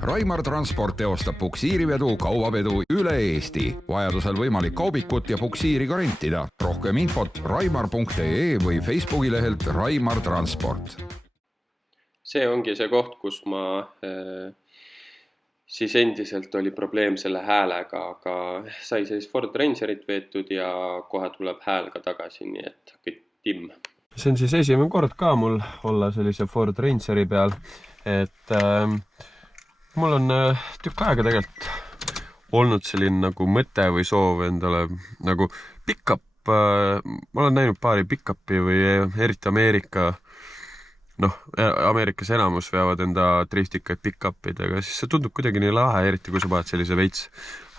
Raimar Transport teostab puksiirivedu, kaubavedu üle Eesti. Vajadusel võimalik kaubikut ja puksiiri ka rentida. Rohkem infot raimar.ee või Facebooki lehelt Raimar Transport. See ongi see koht, kus ma siis endiselt oli probleem selle häälega, aga sai siis Ford Rangerit veetud ja kohe tuleb hääl ka tagasi, nii et kõik timm. See on siis esimene kord ka mul olla sellise Ford Rangeri peal, et mul on tükk aega tegelikult olnud selline nagu mõte või soov endale nagu pick-up, ma olen näinud paari pick-upi või eriti Ameerikas enamus veavad enda driftikaid pick-upidega, siis see tundub kuidagi nii lahe, eriti kui sa paned sellise veits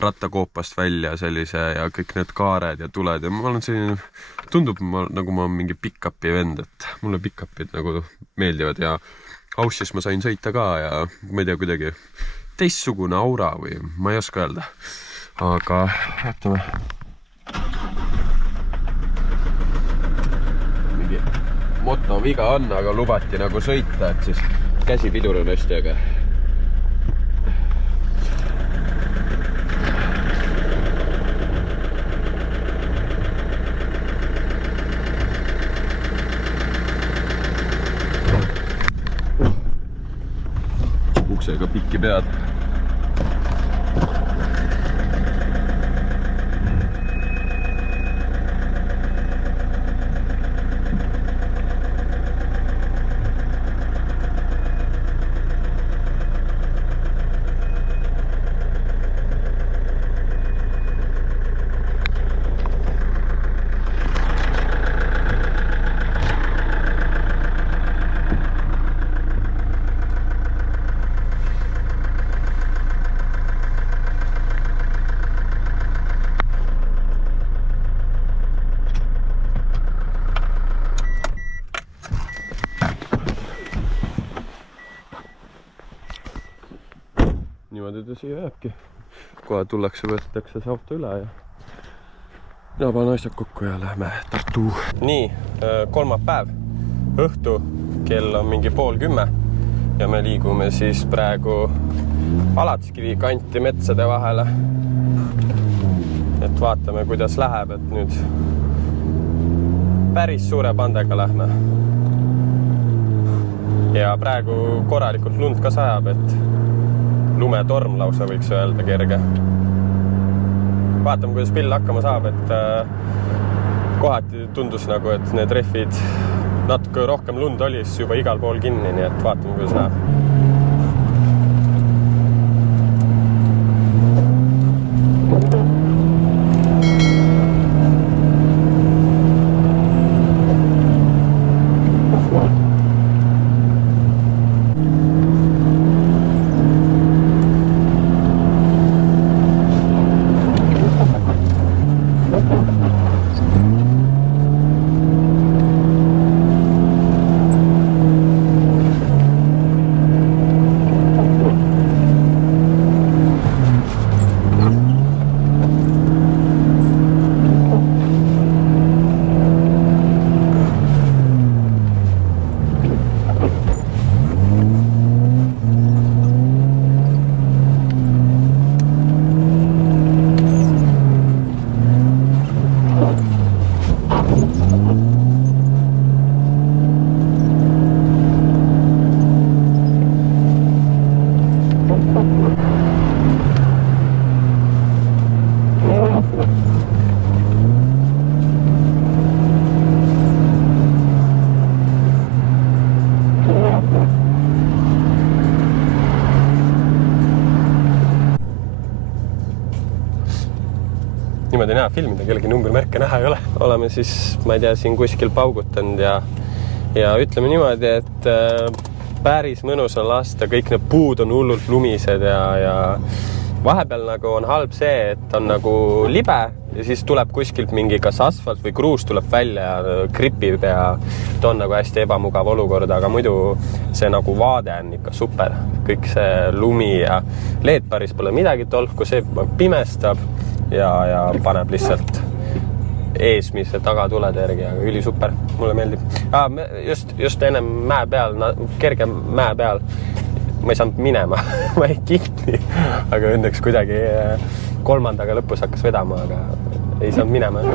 rattakoopast välja sellise ja kõik need kaared ja tuled ja ma olen selline, tundub nagu ma olen mingi pick-upi vend, et mulle pick-upid nagu meeldivad ja Aussis ma sain sõita ka ja ma ei tea, kuidagi teistsugune aura või ma ei oska öelda, aga vaatame. Moto viga on, aga lubati nagu sõita, et siis käsi piduril hästi, aga uksega pikki pead. Niimoodi ta siia jääbki. Kohe tullakse, võetakse see auto üle ja panen asjad kokku ja lähme Tartu. Nii, kolmapäev õhtu, kell on mingi 9:30 ja me liigume siis praegu Alatskivi kanti metsade vahele. Et vaatame, kuidas läheb, et nüüd päris suure pandega lähme. Ja praegu korralikult lund ka sajab, et lumetorm lausa võiks öelda kerge. Vaatame, kuidas pill hakkama saab, et kohati tundus nagu, et need rehvid natuke rohkem lund oli, siis juba igal pool kinni, nii et vaatame, kuidas läheb. Niimoodi näha filmida, kellegi numbrimärke näha ei ole. Oleme siis, ma ei tea, siin kuskil paugutanud ja ütleme niimoodi, et päris mõnus on lasta, kõik need puud on hullult lumised ja vahepeal nagu on halb see, et on nagu libe ja siis tuleb kuskilt mingi kas asfalt või kruus tuleb välja ja gripib ja ta on nagu hästi ebamugav olukord, aga muidu see nagu vaade on ikka super. Kõik see lumi ja LED-paris pole midagi tolku, see pimestab ja paneb lihtsalt eesmise taga tulede järgi, aga üli super, mulle meeldib. Just enne mäe peal, kerge mäe peal ma ei saanud minema ma ei kinni, aga õnneks kuidagi 3. lõpus hakkas vedama, aga ei saanud minema.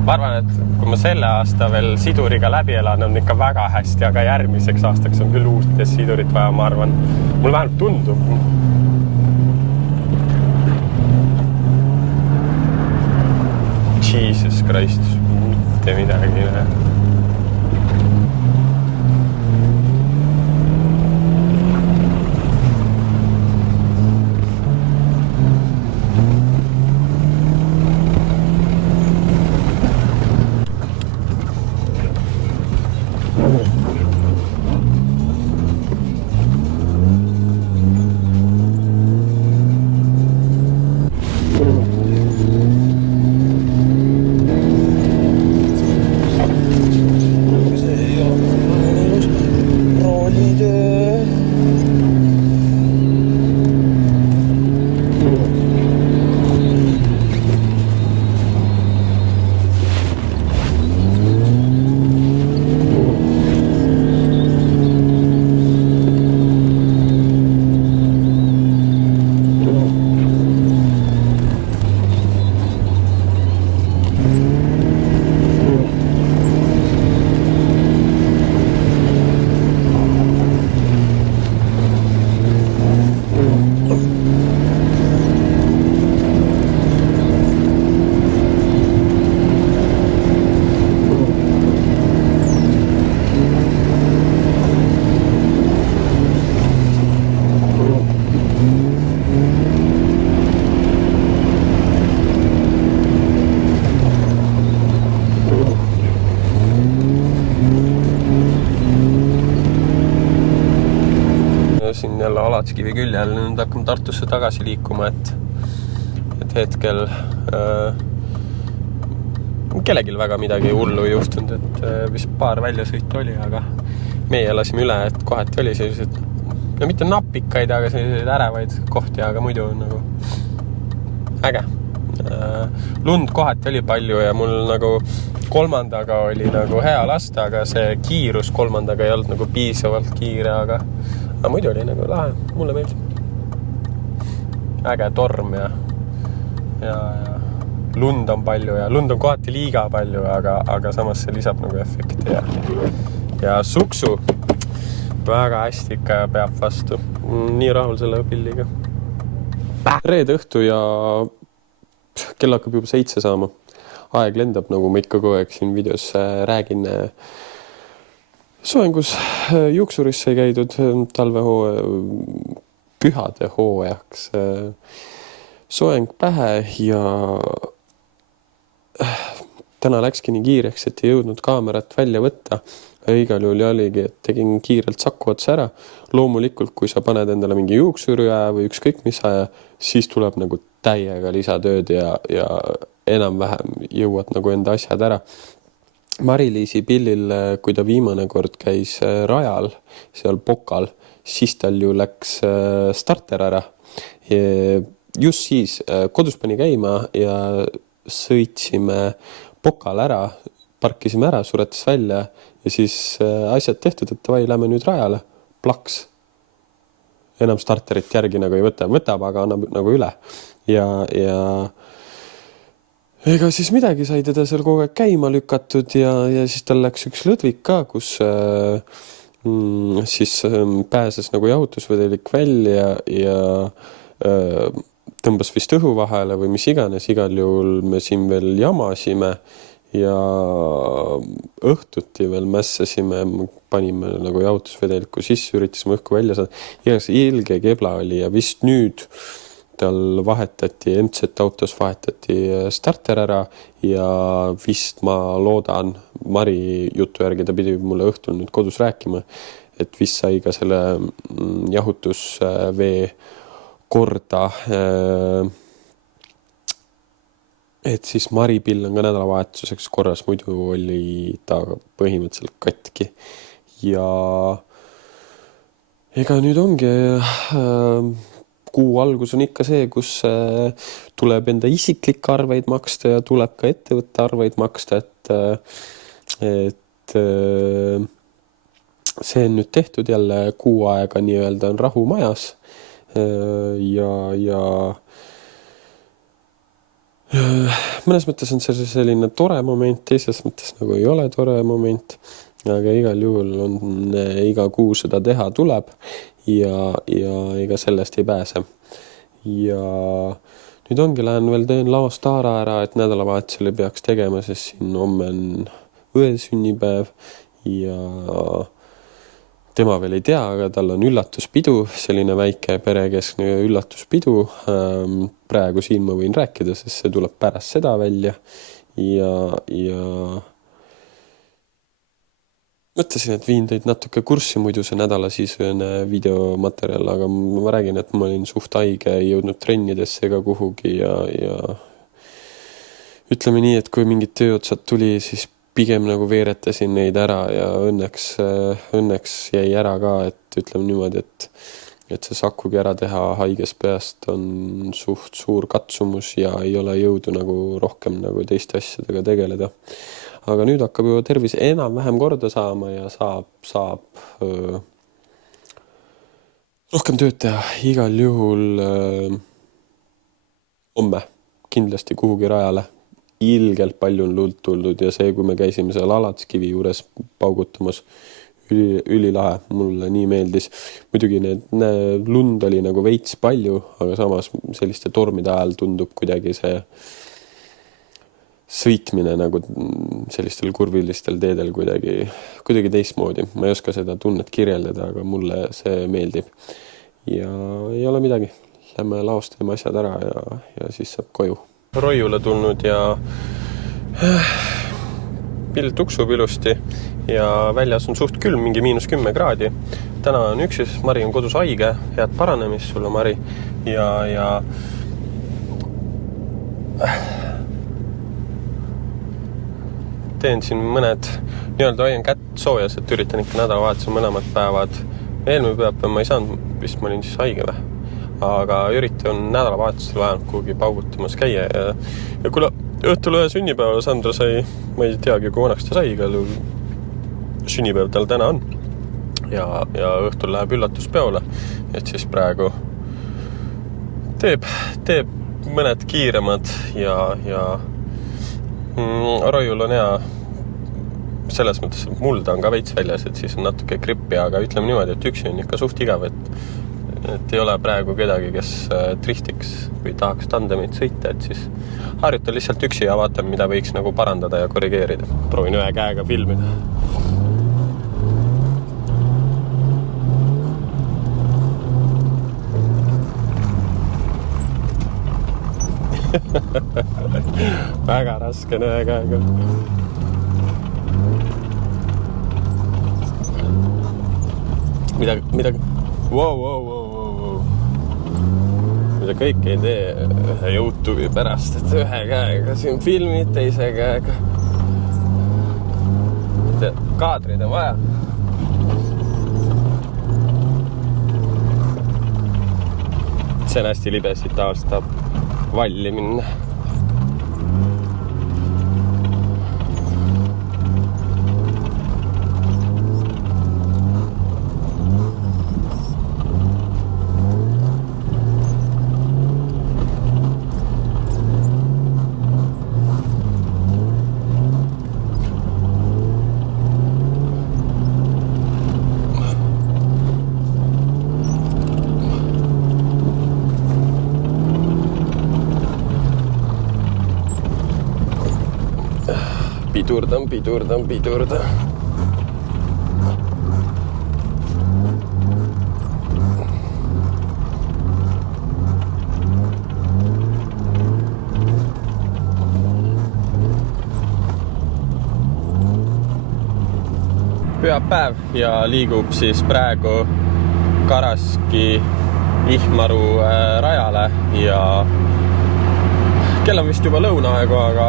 Ma arvan, et kui ma selle aasta veel siduriga läbi elan, on ikka väga hästi, aga järgmiseks aastaks on küll uut sidurit vaja, ma arvan. Mul vähemalt tundub. Jesus Christ, mitte midagi. Siin jälle Alatskivi küljel, nüüd hakkame Tartusse tagasi liikuma, et hetkel kellegil väga midagi hullu ei juhtunud, et vist paar väljasõitu oli, aga meie lasime üle, et kohati oli sellised, no mitte napikaid, aga selliseid ärevaid kohti, aga muidu nagu äge. Lund kohati oli palju ja mul nagu 3. oli nagu hea lasta, aga see kiirus 3. ei olnud nagu piisavalt kiire, aga muidu oli nagu lahe, mulle meeldib. Äge torm ja lund on palju ja lund on kohati liiga palju, aga samas see lisab nagu efekti ja suksu väga hästi ikka peab vastu. Nii rahul selle pilliga. Reede õhtu ja kell hakkab juba 7 saama. Aeg lendab, nagu ma ikka kogu aeg siin videos räägin. Soengus Juuksuris sai käidud pühade hooajaks. Soeng pähe ja täna läkski nii kiireks, et ei jõudnud kaamerat välja võtta. Igal juhul oligi, et tegin kiirelt saku otsa ära. Loomulikult, kui sa paned endale mingi juuksurüja või ükskõik mis aja, siis tuleb nagu täiega lisatööd ja enam-vähem jõuad nagu enda asjad ära. Mari-Liisi pillil, kui ta viimane kord käis rajal, seal Pokal, siis tal ju läks starter ära. Just siis kodus pani käima ja sõitsime Pokal ära, parkisime ära, suretas välja ja siis asjad tehtud, et vai, lähme nüüd rajale, plaks. Enam starterit järgi nagu ei võtab, aga annab nagu üle. Ja ega siis midagi sai teda seal kogu aeg käima lükatud ja siis tal läks üks lõdvik ka, kus siis pääses nagu jahutusvedelik välja ja tõmbas vist õhu vahele või mis iganes. Igal juhul me siin veel jamasime ja õhtuti veel mässasime, panime nagu jahutusvedeliku sisse, üritasime õhku välja saada. Igas ilge kebla oli ja vist nüüd tal vahetati, MZ-autos vahetati starter ära ja vist ma loodan, Mari jutu järgi ta pidi mulle õhtul nüüd kodus rääkima, et vist sai ka selle jahutusvee korda. Et siis Mari pill on ka nädalavahetuseks korras, muidu oli ta põhimõtteliselt katki. Ja ega nüüd ongi kuu algus on ikka see, kus tuleb enda isiklik arveid maksta ja tuleb ka ettevõtte arveid maksta, et et see on nüüd tehtud jälle 6 aega nii-öelda on rahu majas ja mõnes mõttes on see selline tore moment, teises mõttes nagu ei ole tore moment, aga igal juhul on iga kuu seda teha tuleb ja ega sellest ei pääse. Ja nüüd ongi, lähen veel teen laostaara ära, et nädalavahetusel ei peaks tegema, sest siin homme on õe sünnipäev ja tema veel ei tea, aga tal on üllatuspidu, selline väike perekeskne üllatuspidu. Praegu siin ma võin rääkida, sest see tuleb pärast seda välja ja mõtlesin, et viin teid natuke kurssi, muidu see nädalasisene videomaterjal, aga ma räägin, et ma olin suht haige, ei jõudnud trennidesse ega kuhugi ja ütleme nii, et kui mingid tööotsad tuli, siis pigem nagu veeretasin neid ära ja õnneks jäi ära ka, et ütleme niimoodi, et see Sakugi ära teha haigest peast on suht suur katsumus ja ei ole jõudu nagu rohkem nagu teiste asjadega tegeleda. Aga nüüd hakkab juba tervis enam-vähem korda saama ja saab rohkem tööd teha. Igal juhul homme kindlasti kuhugi rajale. Ilgelt palju on luld tuldud ja see, kui me käisime seal Alatskivi juures paugutamas, ülilahe, mulle nii meeldis. Muidugi lund oli nagu veits palju, aga samas selliste tormide ajal tundub kuidagi see sõitmine nagu sellistel kurvilistel teedel kuidagi teistmoodi. Ma ei oska seda tunnet kirjeldada, aga mulle see meeldib. Ja ei ole midagi. Lähme laost teeme asjad ära ja siis saab koju. Roiule tulnud ja pilt tuksub ilusti ja väljas on suht külm, mingi -10 kraadi. Täna on üksi, sest Mari on kodus haige. Head paranemist sulle, Mari. Ja teen siin mõned, nii-öelda hoian kätt soojas, et üritan ikka nädalavahetusel mõlemad päevad. Eelmine päev ma ei saanud, vist ma olin siis haige või. Aga üritan nädalavahetusel vähemalt kuhugi paugutamas käia ja kuna õhtul ühe sünnipäeva Sandra sai, ma ei teagi, kui vanaks ta sai, igal juhul sünnipäev tal täna on ja õhtul läheb üllatuspeole, et siis praegu teeb mõned kiiremad ja Roiul on hea selles mõttes, et mul ta on ka veits väljas, et siis on natuke grippi, aga ütleme niimoodi, et üksi on ikka suht igav, et ei ole praegu kedagi, kes trihtiks või tahaks tandemit sõita, et siis harjutan lihtsalt üksi ja vaatan, mida võiks nagu parandada ja korrigeerida. Proovin ühe käega filmida. Väga raske on ühe käega. Mida mida kõik ei tee ühe YouTube'i pärast, et ühe käega siin filmid, teise käega. Kaadrid on vaja. See on hästi libe, siit aastab valli minna. Pidurdan. Pühapäev ja liigub siis praegu Karaski Ihmaru rajale ja kell on vist juba lõunaaegu, aga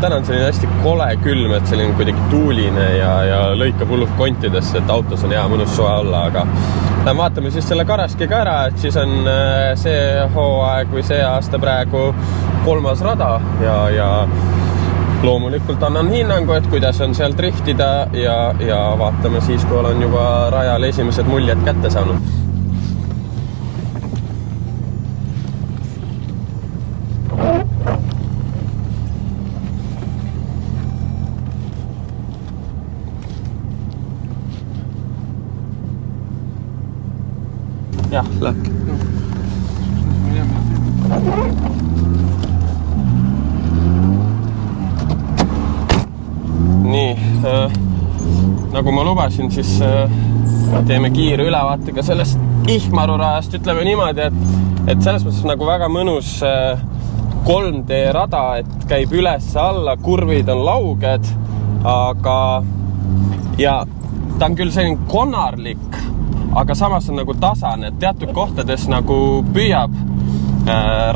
täna on selline hästi kole külm, et selline kuidagi tuuline ja lõikab hullult kontidesse, et autos on hea mõnus soe olla, aga vaatame siis selle Karaskiga ära, et siis on see hooaeg või see aasta praegu 3. rada ja loomulikult annan hinnangu, et kuidas on seal driftida ja vaatame siis, kui olen juba rajal esimesed muljed kätte saanud. Jah, läheb. Nii, nagu ma lubasin, siis teeme kiire ülevaatega sellest Ihmarurajast. Ütleme niimoodi, et selles mõttes nagu väga mõnus 3D rada, et käib üles alla, kurvid on lauged, aga ja ta on küll selline konarlik, aga samas on nagu tasane, et teatud kohtades nagu püüab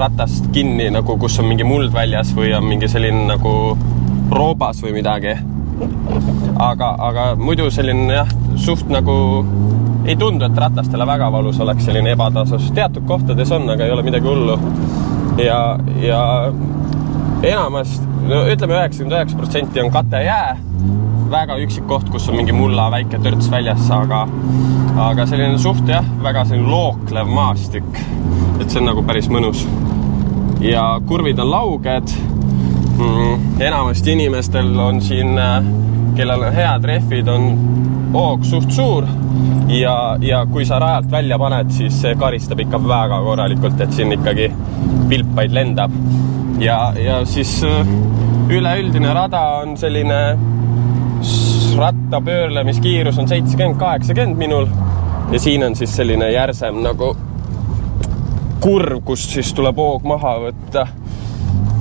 ratast kinni, nagu kus on mingi muld väljas või on mingi selline nagu roobas või midagi. Aga muidu selline jah, suht nagu ei tundu, et ratastele väga valus oleks selline ebatasus. Teatud kohtades on, aga ei ole midagi hullu. Ja enamast, ütleme 99% on katejää, väga üksik koht, kus on mingi mulla väike törts väljas, aga selline suht jah, väga selline looklev maastik, et see on nagu päris mõnus. Ja kurvid on lauged, enamasti inimestel on siin, kellel on head rehvid, on hoog suht suur ja kui sa rajalt välja paned, siis see karistab ikka väga korralikult, et siin ikkagi pilpaid lendab. Ja siis üleüldine rada on selline ratta pöörlemiskiirus on 70-80 minul ja siin on siis selline järsem nagu kurv, kus siis tuleb hoog maha võtta.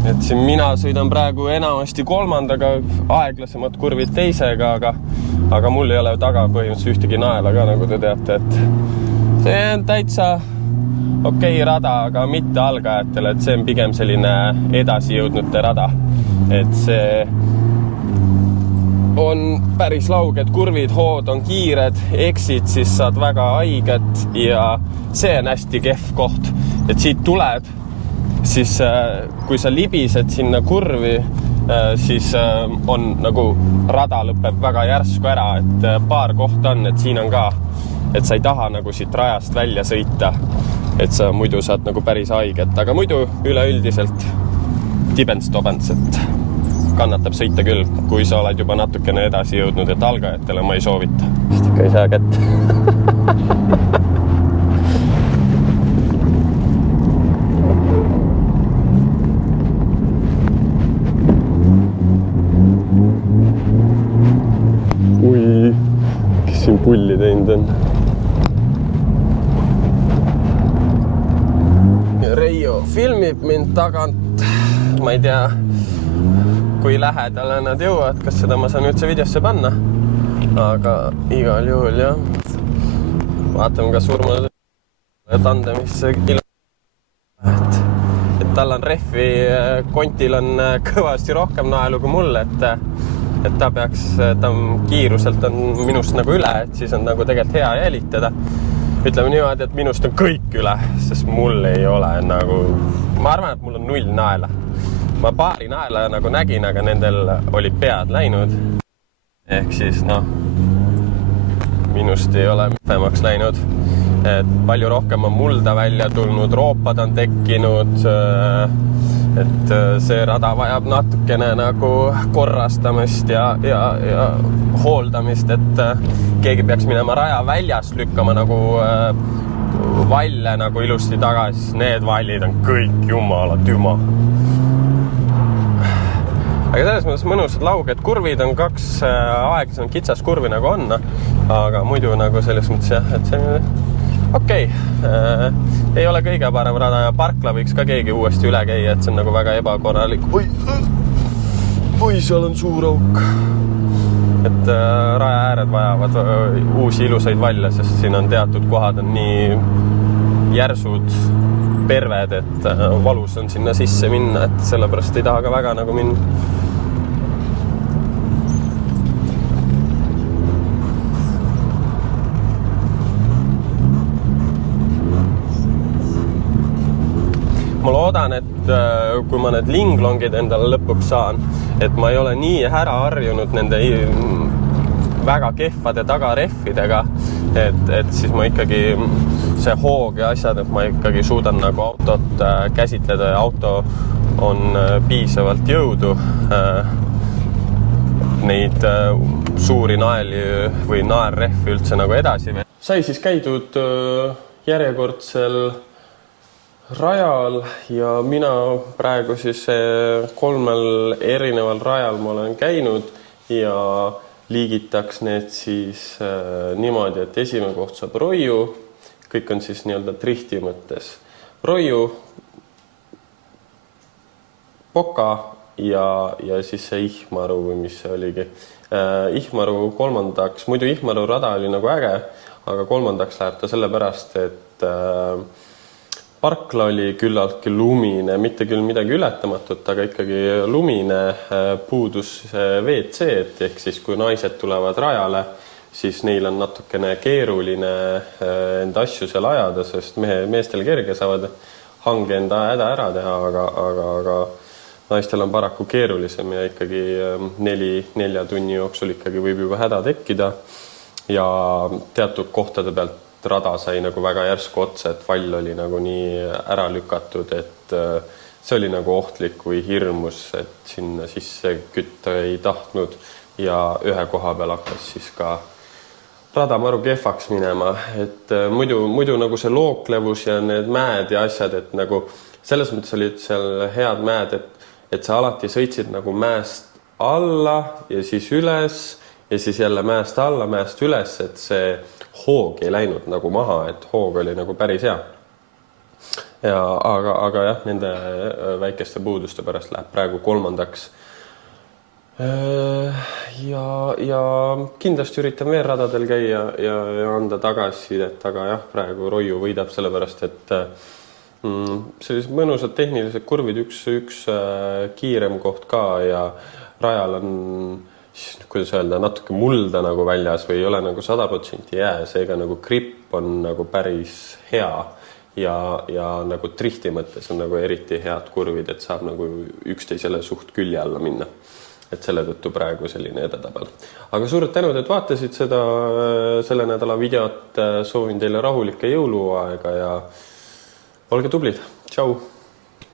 Et siin mina sõidan praegu enamasti kolmandaga, aeglasemad kurvid teisega, aga mul ei ole taga põhimõtteliselt ühtegi naela ka, nagu te teate, et see on täitsa okei rada, aga mitte algajatele, et see on pigem selline edasijõudnute rada. Et see on päris lauged kurvid, hood on kiired, eksid, siis saad väga haiget ja see on hästi kehv koht, et siit tuleb siis kui sa libised sinna kurvi, siis on nagu rada lõpeb väga järsku ära, et paar kohta on, et siin on ka, et sa ei taha nagu siit rajast välja sõita, et sa muidu saad nagu päris haiget, aga muidu üleüldiselt tibents-tobents, et kannatab sõita küll, kui sa oled juba natukene edasi jõudnud, et algajatele ma ei soovita. Sest ikka ei saa kätt. Siin pulli teinud on. Reio filmib mind tagant. Ma ei tea, kui lähedale nad jõuavad, kas seda ma saan üldse videosse panna. Aga igal juhul, jah. Vaatame, kas Urmas tandemisse et tal on rehvi, kontil on kõvasti rohkem naelu kui mul, et ta kiiruselt on minust nagu üle, et siis on nagu tegelikult hea jälitada. Ütleme niimoodi, et minust on kõik üle, sest mul ei ole nagu, ma arvan, et mul on 0 naela. Ma paari naela nagu nägin, aga nendel olid pead läinud. Ehk siis minust ei ole mifemaks läinud. Et palju rohkem on mulda välja tulnud, roopad on tekkinud, et see rada vajab natukene nagu korrastamist ja hooldamist, et keegi peaks minema raja väljast lükkama nagu valle nagu ilusti tagasi. Need vallid on kõik jumala tüma. Aga selles mõttes mõnusad lauged kurvid on 2 aeglasem kitsas kurvi nagu on, aga muidu nagu selles mõttes jah, et see okei. Ei ole kõige parem rada ja parkla võiks ka keegi uuesti üle käia, et see on nagu väga ebakorralik. Oi, seal on suur auk. Et raja ääred vajavad uusi ilusaid valle, sest siin on teatud kohad on nii järsud perved, et valus on sinna sisse minna, et sellepärast ei taha ka väga nagu minna. Ma loodan, et nüüd, kui ma need linglongid endale lõpuks saan, et ma ei ole nii ära harjunud nende väga kehvade tagarehvidega, et siis ma ikkagi see hoog ja asjad, et ma ikkagi suudan nagu autot käsitleda ja auto on piisavalt jõudu neid suuri naeli või naerrehvi üldse nagu edasi. Sai siis käidud järjekordsel rajal ja mina praegu siis 3 erineval rajal ma olen käinud ja liigitaks need siis niimoodi, et esimene koht saab Roiu, kõik on siis nii-öelda drifti mõttes. Roiu, Poka ja siis see Ihmaru või mis see oligi. Ihmaru 3., muidu Ihmaru rada oli nagu äge, aga 3. läheb ta sellepärast, et parkla oli küllaltki lumine, mitte küll midagi ületamatut, aga ikkagi lumine, puudus WC, ehk siis kui naised tulevad rajale, siis neil on natukene keeruline enda asju seal ajada, sest meestel kerge saavad hange enda häda ära teha, aga naistel on paraku keerulisem ja ikkagi 4 tunni jooksul ikkagi võib juba häda tekkida ja teatud kohtade pealt rada sai nagu väga järsku otsa, et vall oli nagu nii ära lükatud, et see oli nagu ohtlik või hirmus, et sinna sisse kütta ei tahtnud ja ühe koha peal hakkas siis ka rada maru kehvaks minema, et muidu nagu see looklevus ja need mäed ja asjad, et nagu selles mõttes olid seal head mäed, et sa alati sõitsid nagu mäest alla ja siis üles ja siis jälle mäest alla, mäest üles, et see hoog ei läinud nagu maha, et hoog oli nagu päris hea. Aga jah, nende väikeste puuduste pärast läheb praegu 3. Ja kindlasti üritan veel radadel käia ja anda tagasisidet, aga jah, praegu Roiu võidab sellepärast, et sellised mõnusad tehnilised kurvid, üks kiirem koht ka ja rajal on kuidas öelda, natuke mulda nagu väljas või ei ole nagu 100% jää, seega nagu gripp on nagu päris hea ja nagu drifti mõttes on nagu eriti head kurvid, et saab nagu üksteisele suht külje alla minna. Et selle tõttu praegu selline edetabel. Aga suured tänud, et vaatasid selle nädala videot, soovin teile rahulikke jõuluaega ja olge tublid. Tšau!